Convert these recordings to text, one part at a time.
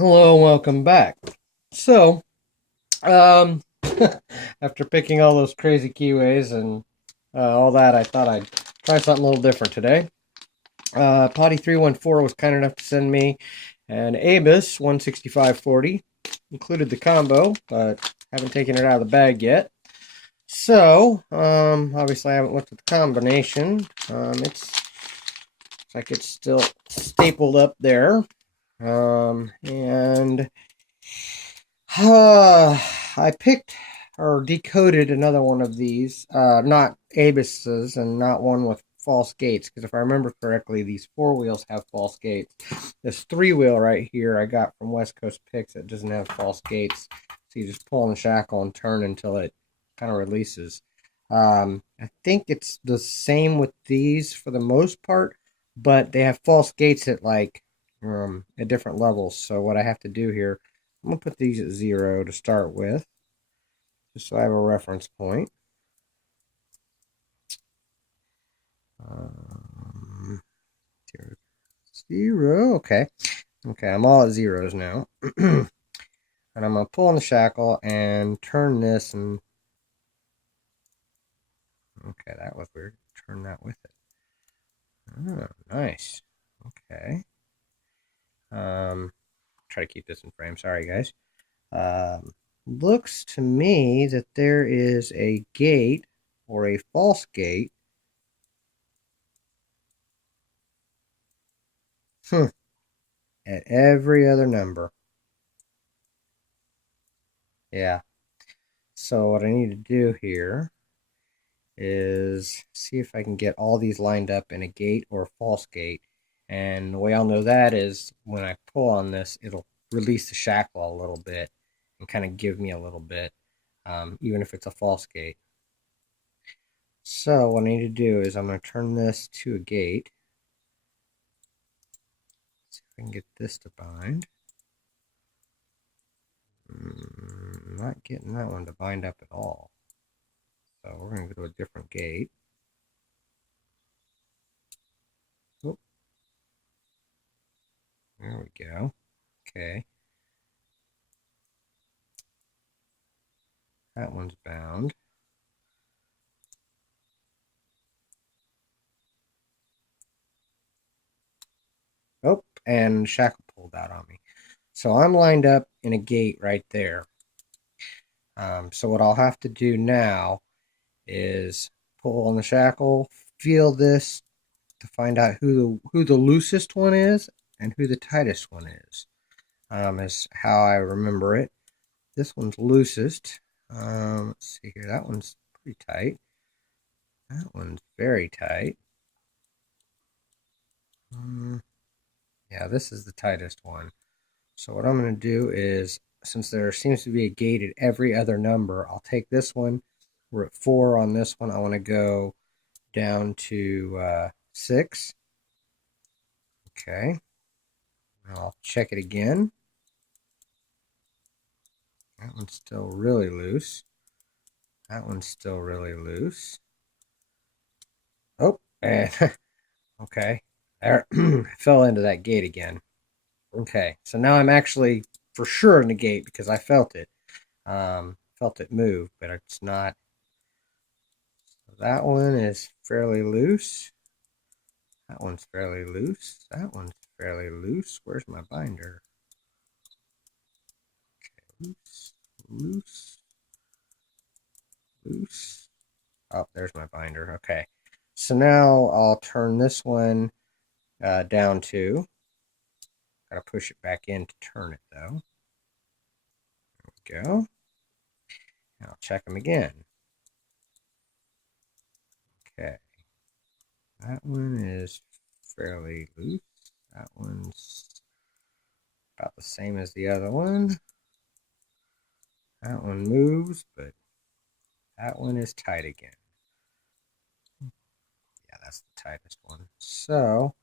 Hello and welcome back. So, um, after picking all those crazy keyways and all that, I thought I'd try something a little different today. Potty314 was kind enough to send me an Abus 16540, included the combo, but haven't taken it out of the bag yet. So, obviously I haven't looked at the combination. It's like it's still stapled up there. And I picked or decoded another one of these, not Abises and not one with false gates, because if I remember correctly, these four wheels have false gates. This three wheel right here I got from West Coast Picks that doesn't have false gates. So you just pull on the shackle and turn until it kind of releases. I think it's the same with these for the most part, but they have false gates at different levels. So what I have to do here, I'm gonna put these at 0 to start with, just so I have a reference point. Um, 0, okay. Okay, I'm all at zeros now. And I'm gonna pull on the shackle and turn this and okay, that was weird. Turn that with it. Oh, nice. Okay. Try to keep this in frame. Sorry, guys. Looks to me that there is a gate or a false gate. At every other number. Yeah. So what I need to do here is see if I can get all these lined up in a gate or a false gate. And the way I'll know that is when I pull on this, it'll release the shackle a little bit and kind of give me a little bit, even if it's a false gate. So what I need to do is I'm going to turn this to a gate. See if I can get this to bind. Not getting that one to bind up at all. So we're going to go to a different gate. Oh, there we go. Okay. That one's bound. Oh, and shackle pulled out on me. So I'm lined up in a gate right there. So what I'll have to do now is pull on the shackle, feel this to find out who the loosest one is and who the tightest one is. Is how I remember it. This one's loosest. Let's see here. That one's pretty tight. That one's very tight. Yeah, this is the tightest one. So what I'm going to do is, since there seems to be a gate at every other number, I'll take this one. We're at 4 on this one. I want to go down to 6. Okay. I'll check it again. That one's still really loose. That one's still really loose. Oh, and okay. I fell into that gate again. Okay, so now I'm actually for sure in the gate because I felt it. Felt it move, but it's not. So that one is fairly loose. That one's fairly loose. That one's fairly loose. Where's my binder? Okay, loose, loose, loose. Oh, there's my binder. Okay. So now I'll turn this one down to. Gotta push it back in to turn it though. There we go. I'll check them again. Okay. That one is fairly loose. That one's about the same as the other one. That one moves, but that one is tight again. Yeah, that's the tightest one. So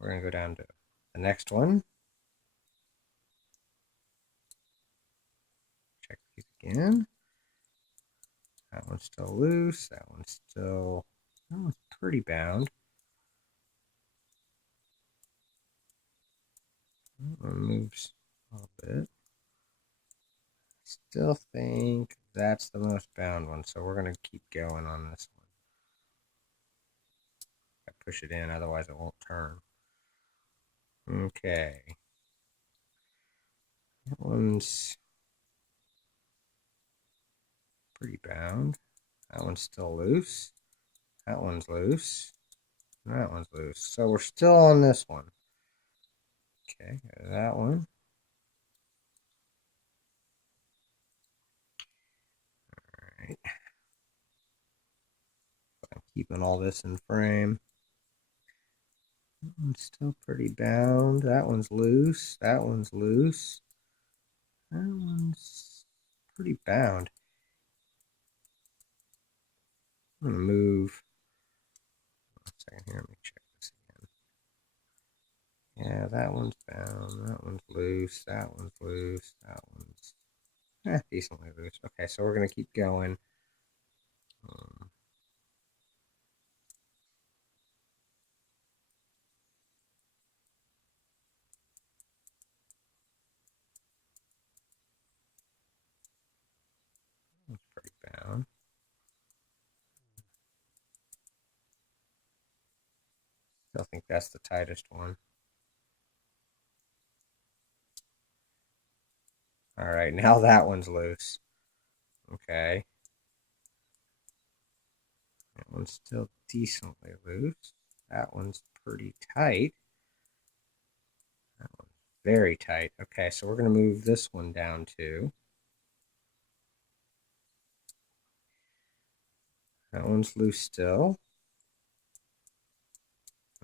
we're going to go down to the next one. Check these again. That one's still loose. That one's pretty bound. That one moves a little bit. Still think that's the most bound one, so we're going to keep going on this one. I push it in, otherwise it won't turn. Okay. That one's pretty bound. That one's still loose. That one's loose. That one's loose. So we're still on this one. Okay, that one. All right. I'm keeping all this in frame. That one's still pretty bound. That one's loose. That one's loose. That one's pretty bound. I'm going to move. One second here. Let me check this again. Yeah, that one's bound. That one's loose. That one's loose. That one's decently loose. Okay, so we're going to keep going. That's pretty bound. Still think that's the tightest one. All right, now that one's loose. Okay. That one's still decently loose. That one's pretty tight. That one's very tight. Okay, so we're going to move this one down too. That one's loose still.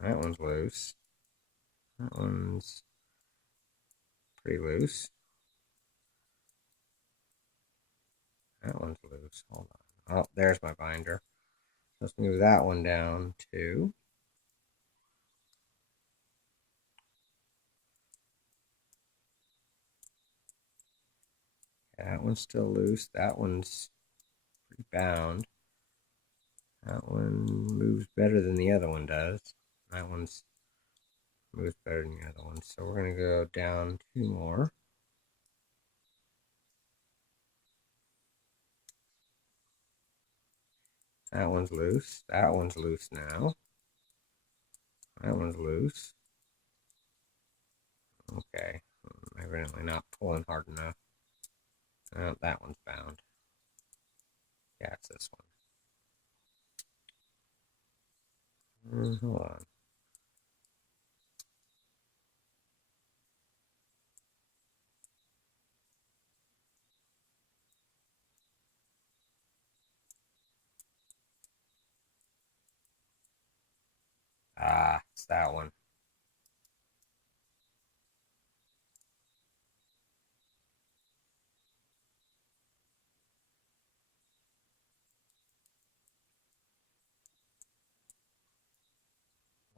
That one's loose. That one's pretty loose. That one's loose. Hold on. Oh, there's my binder. Let's move that one down too. That one's still loose. That one's pretty bound. That one moves better than the other one does. That one's moves better than the other one. So we're going to go down two more. That one's loose. That one's loose now. That one's loose. Okay. I'm evidently not pulling hard enough. Oh, that one's bound. Yeah, it's this one. Hold on. Ah, it's that one.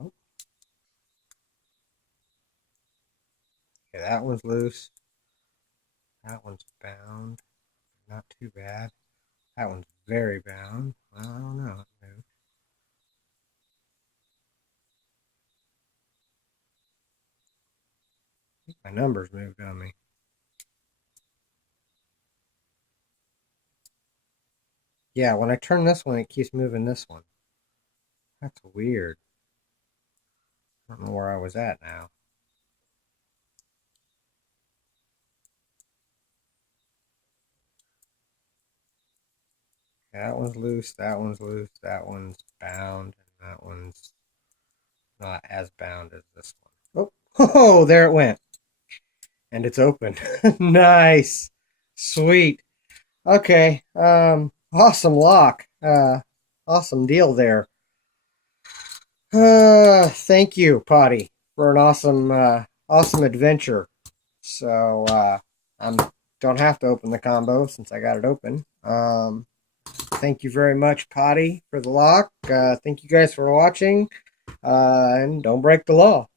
Oh, okay, that one's loose. That one's bound. Not too bad. That one's very bound. Well, I don't know. I think my numbers moved on me. Yeah, when I turn this one, it keeps moving this one. That's weird. I don't know where I was at now. That one's loose, that one's loose, that one's bound, and that one's not as bound as this one. Oh, there it went. And it's open. Nice. Sweet. Okay. Awesome lock. Awesome deal there. Thank you, Potty, for an awesome adventure. So, I don't have to open the combo since I got it open. Thank you very much, Potty, for the lock. Thank you guys for watching. And don't break the law.